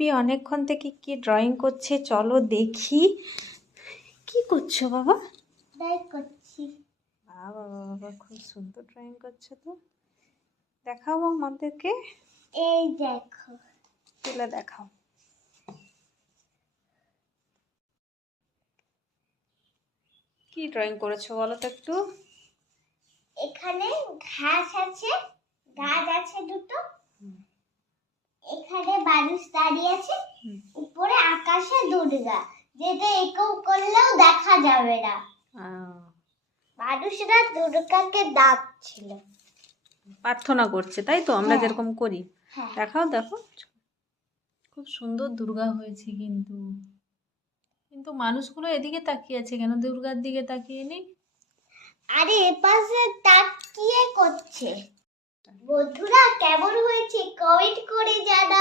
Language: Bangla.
শিল্পী অনেকক্ষণ থেকে কি ড্রয়িং করছে চলো দেখি। কি করছ বাবা? তাই করছি। বাবা বাবা খুব সুন্দর ড্রয়িং করছ তো। দেখাও আমাদেরকে। এই দেখো। তুলে দেখাও। কি ড্রয়িং করেছ বলো তো একটু? এখানে ঘাস আছে গাছ আছে দুটো। মানুষ দাঁড়িয়ে আছে। উপরে আকাশে দুর্গা। যেটা একেও করলেও দেখা যাবে না। মানুষরা দুর্গাকে ডাকছিল। প্রার্থনা করছে তাই তো? আমরা হ্যাঁ। যেরকম করি। হ্যাঁ। দেখাও দেখো। খুব সুন্দর দুর্গা হয়েছে কিন্তু। কিন্তু মানুষগুলো এদিকে তাকিয়ে আছে কেন? দুর্গার দিকে তাকিয়ে নেই? আরে এপাশে তাকিয়ে করছে। বন্ধুরা কেমন হয়েছে? কমেন্ট করে জানাও।